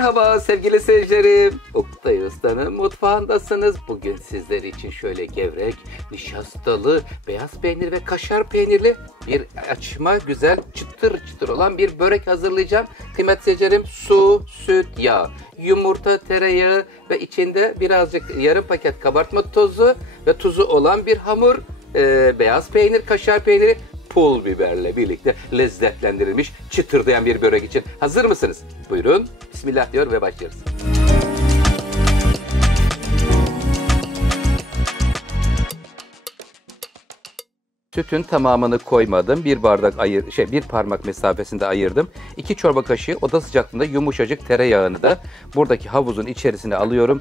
Merhaba sevgili seyircilerim. Oktay Usta'nın mutfağındasınız. Bugün sizler için şöyle gevrek, nişastalı, beyaz peynir ve kaşar peynirli bir açma, güzel çıtır çıtır olan bir börek hazırlayacağım. Kıymetli seyircilerim, su, süt, yağ, yumurta, tereyağı ve içinde birazcık yarım paket kabartma tozu ve tuzu olan bir hamur, beyaz peynir, kaşar peyniri, pul biberle birlikte lezzetlendirilmiş çıtırdayan bir börek için hazır mısınız? Buyurun, bismillah diyor ve başlıyoruz. Sütün tamamını koymadım. Bir parmak mesafesinde ayırdım. 2 çorba kaşığı oda sıcaklığında yumuşacık tereyağını da buradaki havuzun içerisine alıyorum.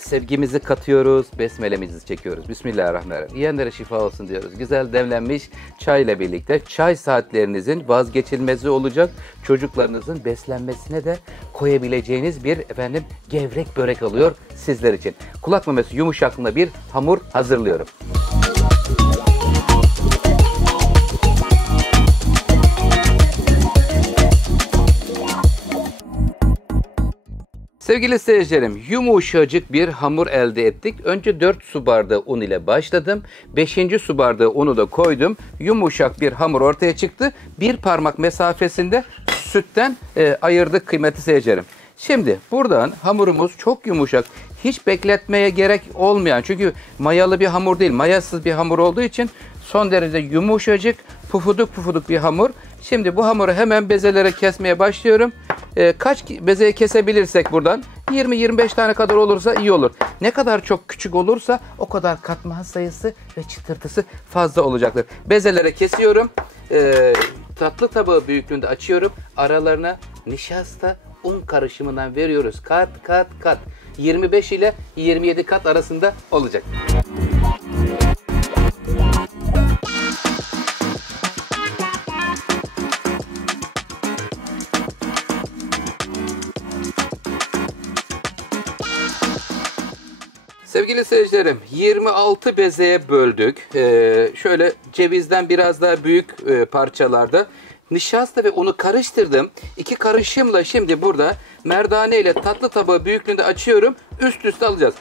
Sevgimizi katıyoruz, besmelemizi çekiyoruz. Bismillahirrahmanirrahim. Yiyenlere şifa olsun diyoruz. Güzel demlenmiş çayla birlikte çay saatlerinizin vazgeçilmezi olacak. Çocuklarınızın beslenmesine de koyabileceğiniz bir gevrek börek oluyor sizler için. Kulak memesi yumuşaklığında bir hamur hazırlıyorum. Sevgili seyircilerim, yumuşacık bir hamur elde ettik. Önce 4 su bardağı un ile başladım. 5. su bardağı unu da koydum. Yumuşak bir hamur ortaya çıktı. Bir parmak mesafesinde sütten ayırdık kıymetli seyircilerim. Şimdi buradan hamurumuz çok yumuşak. Hiç bekletmeye gerek olmayan, çünkü mayalı bir hamur değil, mayasız bir hamur olduğu için son derece yumuşacık, pufuduk pufuduk bir hamur. Şimdi bu hamuru hemen bezelere kesmeye başlıyorum. Kaç bezeye kesebilirsek buradan 20-25 tane kadar olursa iyi olur. Ne kadar çok küçük olursa o kadar katman sayısı ve çıtırtısı fazla olacaktır. Bezelere kesiyorum. Tatlı tabağı büyüklüğünde açıyorum. Aralarına nişasta, un karışımından veriyoruz. Kat kat kat. 25 ile 27 kat arasında olacak. Sevgili seyircilerim, 26 bezeye böldük. Şöyle cevizden biraz daha büyük parçalarda nişasta ve unu karıştırdım. 2 karışımla şimdi burada merdane ile tatlı tabağı büyüklüğünde açıyorum. Üst üste alacağız.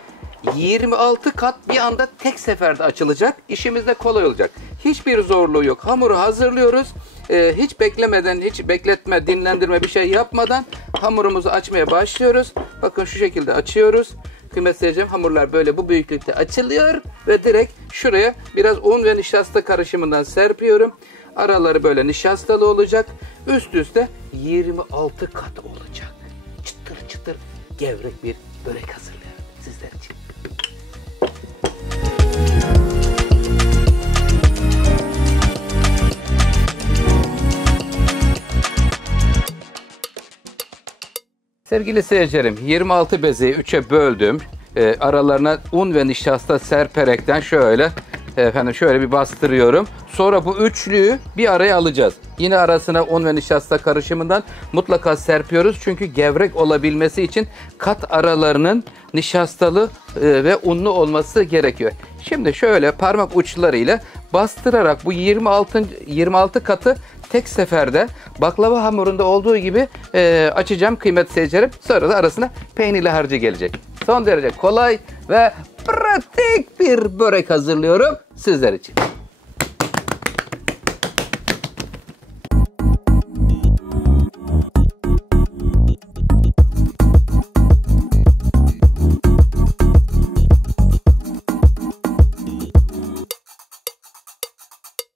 26 kat bir anda tek seferde açılacak. İşimiz de kolay olacak. Hiçbir zorluğu yok. Hamuru hazırlıyoruz. Hiç beklemeden, hiç bekletme, dinlendirme bir şey yapmadan hamurumuzu açmaya başlıyoruz. Bakın şu şekilde açıyoruz. Kıymetli seyircilerim, hamurlar böyle bu büyüklükte açılıyor ve direkt şuraya biraz un ve nişasta karışımından serpiyorum. Araları böyle nişastalı olacak. Üst üste 26 kat olacak. Çıtır çıtır gevrek bir börek hazırlıyorum sizler için. Sevgili seyircilerim, 26 bezeyi 3'e böldüm. Aralarına un ve nişasta serperekten şöyle bir bastırıyorum. Sonra bu üçlüyü bir araya alacağız. Yine arasına un ve nişasta karışımından mutlaka serpiyoruz. Çünkü gevrek olabilmesi için kat aralarının nişastalı ve unlu olması gerekiyor. Şimdi şöyle parmak uçlarıyla bastırarak bu 26 katı tek seferde baklava hamurunda olduğu gibi açacağım kıymetli seyircilerim. Sonra da arasına peynirli harcı gelecek. Son derece kolay ve pratik bir börek hazırlıyorum sizler için.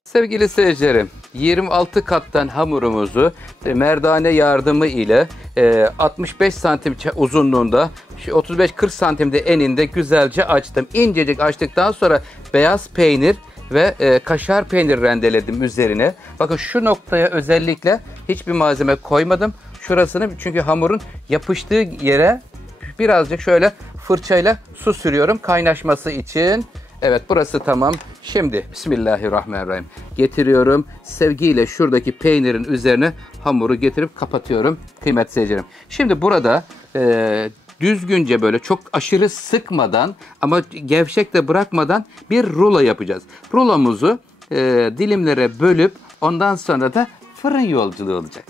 Sevgili seyircilerim, 26 kattan hamurumuzu merdane yardımı ile 65 santim uzunluğunda, 35-40 santimde eninde güzelce açtım. İncecik açtıktan sonra beyaz peynir ve kaşar peynir rendeledim üzerine. Bakın şu noktaya özellikle hiçbir malzeme koymadım. Şurasını, çünkü hamurun yapıştığı yere birazcık şöyle fırçayla su sürüyorum kaynaşması için. Evet, burası tamam. Şimdi Bismillahirrahmanirrahim. Getiriyorum. Sevgiyle şuradaki peynirin üzerine hamuru getirip kapatıyorum kıymetli seyircilerim. Şimdi burada düzgünce, böyle çok aşırı sıkmadan ama gevşek de bırakmadan bir rulo yapacağız. Rulomuzu dilimlere bölüp ondan sonra da fırın yolculuğu olacak.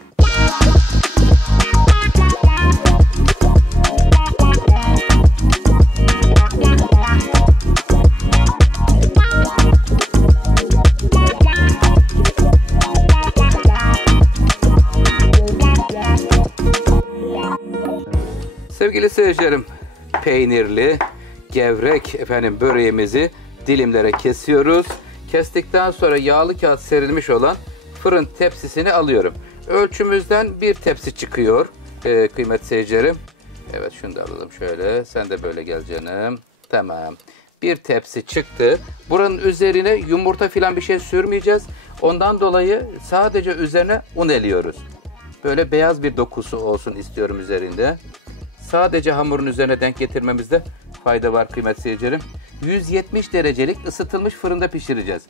Sevgili seyircilerim, peynirli, gevrek böreğimizi dilimlere kesiyoruz. Kestikten sonra yağlı kağıt serilmiş olan fırın tepsisini alıyorum. Ölçümüzden bir tepsi çıkıyor kıymetli seyircilerim. Evet, şunu da alalım şöyle. Sen de böyle gel canım. Tamam. Bir tepsi çıktı. Buranın üzerine yumurta falan bir şey sürmeyeceğiz. Ondan dolayı sadece üzerine un eliyoruz. Böyle beyaz bir dokusu olsun istiyorum üzerinde. Sadece hamurun üzerine denk getirmemizde fayda var kıymetli seyircilerim. 170 derecelik ısıtılmış fırında pişireceğiz.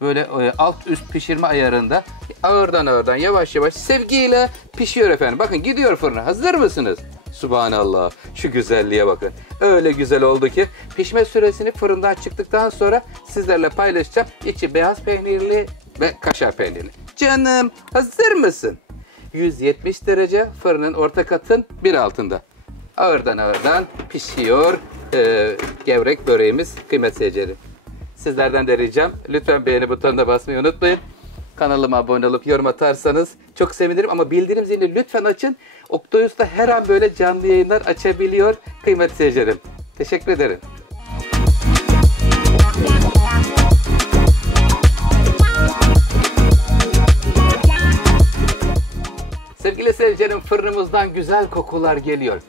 Böyle alt üst pişirme ayarında ağırdan yavaş yavaş sevgiyle pişiyor efendim. Bakın gidiyor fırına. Hazır mısınız? Subhanallah. Şu güzelliğe bakın. Öyle güzel oldu ki pişme süresini fırından çıktıktan sonra sizlerle paylaşacağım. İçi beyaz peynirli ve kaşar peynirli. Canım, hazır mısın? 170 derece fırının orta katın bir altında. Ağırdan pişiyor gevrek böreğimiz kıymetli seyircilerim. Sizlerden de ricam, lütfen beğeni butonuna basmayı unutmayın. Kanalıma abone olup yorum atarsanız çok sevinirim, ama bildirim zilini lütfen açın. Oktoyus da her an böyle canlı yayınlar açabiliyor kıymetli seyircilerim. Teşekkür ederim. Sevgili seyircilerim, fırınımızdan güzel kokular geliyor.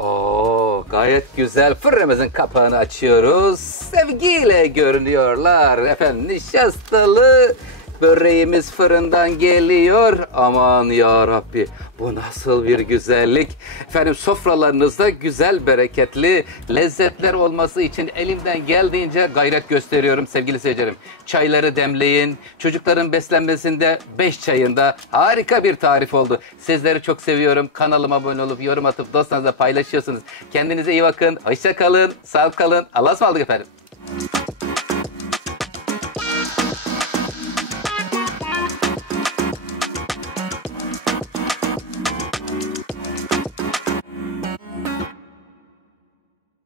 Oo, gayet güzel. Fırınımızın kapağını açıyoruz. Sevgiyle görünüyorlar. Efendim, nişastalı böreğimiz fırından geliyor. Aman ya Rabbi, bu nasıl bir güzellik. Efendim, sofralarınızda güzel, bereketli lezzetler olması için elimden geldiğince gayret gösteriyorum sevgili seyircilerim. Çayları demleyin. Çocukların beslenmesinde 5 çayında harika bir tarif oldu. Sizleri çok seviyorum. Kanalıma abone olup yorum atıp dostlarınızla paylaşıyorsunuz. Kendinize iyi bakın. Hoşça kalın. Sağ kalın. Allah'a ısmarladık efendim.